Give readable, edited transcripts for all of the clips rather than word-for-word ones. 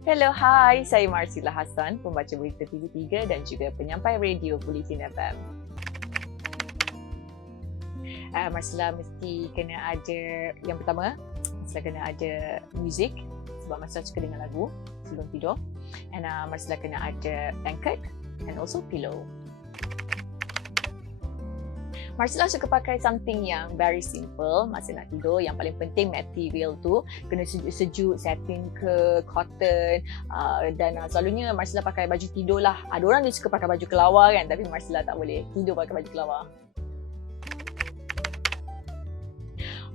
Hello, hai. Saya Marsila Hassan, pembaca berita TV3 dan juga penyampai radio Bulletin FM. Marsila mesti kena ada, yang pertama, Marsila kena ada muzik sebab Marsila suka dengar lagu sebelum tidur. And Marsila kena ada blanket and also pillow. Marsila suka pakai something yang very simple masa nak tidur. Yang paling penting material tu kena sejuk-sejuk, satin ke cotton, dan selalunya Marsila pakai baju tidur lah. Ada orang dia suka pakai baju kelawar kan, tapi Marsila tak boleh tidur pakai baju kelawar.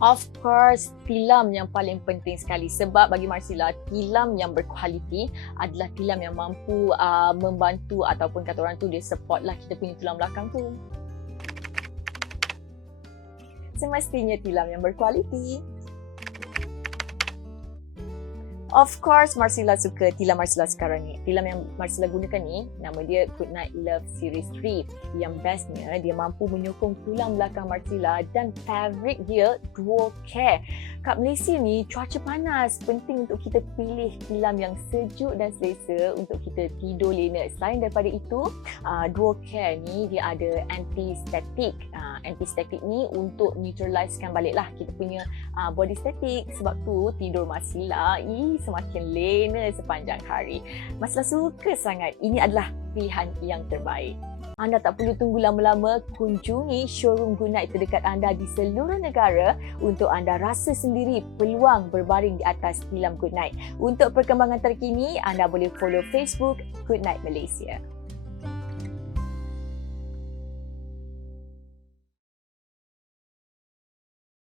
Of course, tilam yang paling penting sekali sebab bagi Marsila, tilam yang berkualiti adalah tilam yang mampu membantu ataupun kata orang tu dia support lah kita punya tulang belakang tu. Semestinya tilam yang berkualiti. Of course, Marsila suka tilam Marsila sekarang ni. Tilam yang Marsila gunakan ni, nama dia Goodnite Love Series 3. Yang bestnya, dia mampu menyokong tulang belakang Marsila dan fabric dia DuoCare. Kat Malaysia ni, cuaca panas. Penting untuk kita pilih tilam yang sejuk dan selesa untuk kita tidur lena. Selain daripada itu, DuoCare ni dia ada anti-static. Anti-static ni untuk neutralizekan baliklah kita punya body static. Sebab tu, tidur Marsila semakin lena sepanjang hari. Marsila suka sangat. Ini adalah pilihan yang terbaik. Anda tak perlu tunggu lama-lama, kunjungi showroom Goodnite terdekat anda di seluruh negara untuk anda rasa sendiri peluang berbaring di atas tilam Goodnite. Untuk perkembangan terkini, anda boleh follow Facebook Goodnite Malaysia.